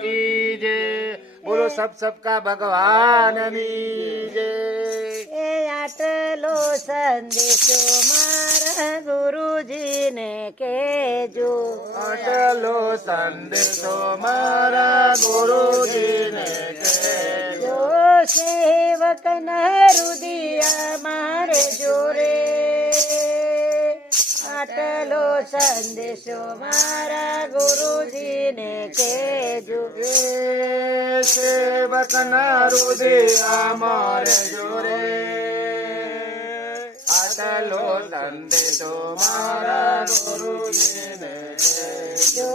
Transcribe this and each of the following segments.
કી જે બોલો સબ સબકા ભગવાનની જે એ આટલો સંદેશો મારા ગુરુજીને કેજો આટલો સંદેશો મારા ગુરુજીને કેજો સેવક ન રુદિયા મારે જોરે આટલો સંદેશો મારા ગુરુજીને કેજો એ સેવક ના રુદિયા મારે જોરે. આટલો સંદેશો મારા ગુરુજીને જો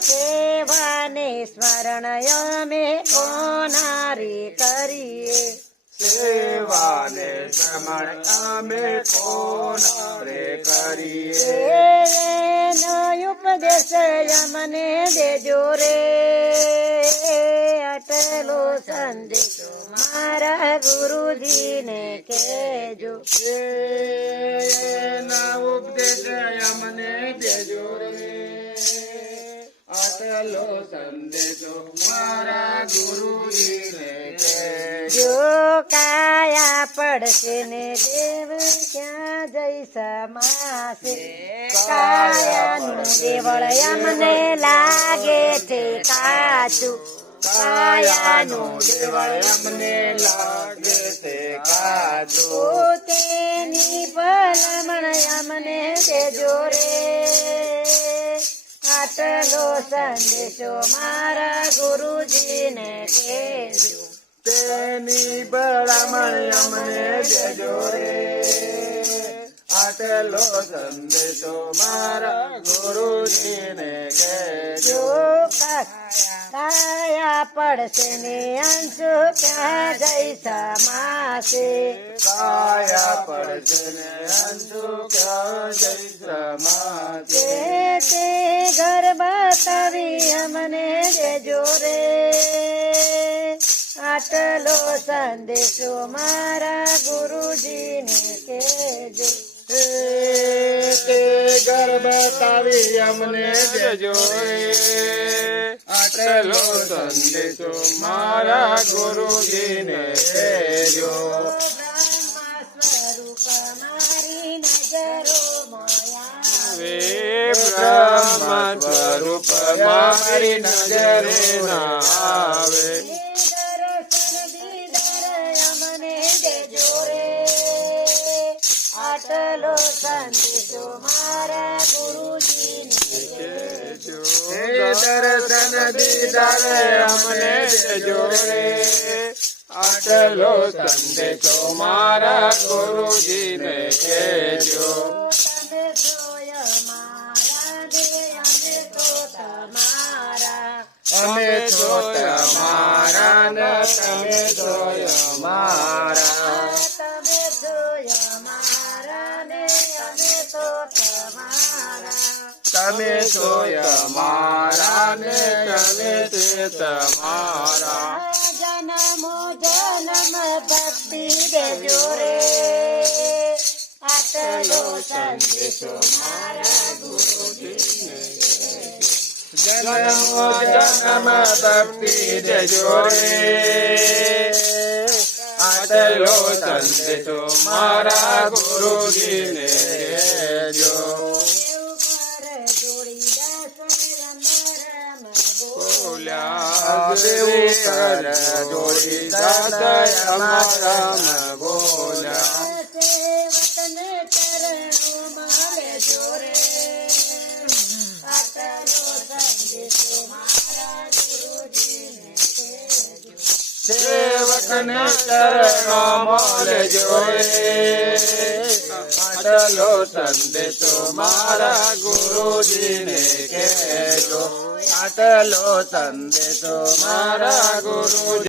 સેવાને સ્મરણ અમે કોનારી કરીએ. સેવાને સમણ અમે કોણ? રે કરીએ. ઉપદેશ યમને દેજો રે અટલો સંદેશો મારા ગુરુજીને કેજો ના ઉપદેશ યમને દેજો રે. અટલો સંદેશો મારા ગુરુજીને કહેજો. કાયા પડશે ને દેવ ક્યાં જઈ સમાશે? કાયાનું દેવળ અમને લાગે છે કાચું. કાયાનું દેવળ અમને લાગે છે કાચું. તેની ભલામણ અમને દેજો રે. આટલો સંદેશો મારા ગુરુજીને કહેજો તેની બળામણ અમને દેજો રે. આટલો સંદેશો મારા ગુરુજીને કહેજો. કાયા પડશે ને અંશુ ક્યાં જઈ સમાશે. કાયા પડશે ને અંજુ ક્યાં જઈ સમાશે. તે તે ઘર બતાવી અમને દેજો રે. આટલો સંદેશો મારા ગુરુજીને કેજો તે ઘર બતાવી અમને રે આટલો સંદેશો મારા ગુરુજીને જો બ્રહ્મ સ્વરૂપ મારી નજરો મોયા બ્રહ્મ સ્વરૂપ મારી નજરે ના આવે. આટલો સંદેશો મારા ગુરુજીને. દર્શન દીદાર અમને દેજો રે. આટલો સંદેશો મારા ગુરુજીને કેજો તમે જોય મારા અમે તો તમારા ને તમે જોય મારા તમે જોય મારા તમે સોય મારા ને તમે તે તમારા. જનમો જનમ ભક્તિ દેજો રે. આટલો સંદેશો મારા ગુરુજીને. જનમો જનમ ભક્તિ દેજો રે. આટલો સંદેશો મારા ગુરુજીને દેજો. બોલ્યા દેવું કર જોડી દાસ અમારા બોલ્યા. સેવકને ચરણો મોલ જોડે આટલો સંદેશો મારા ગુરુજીને કહેજો. આટલો સંદેશો મારા ગુરુજી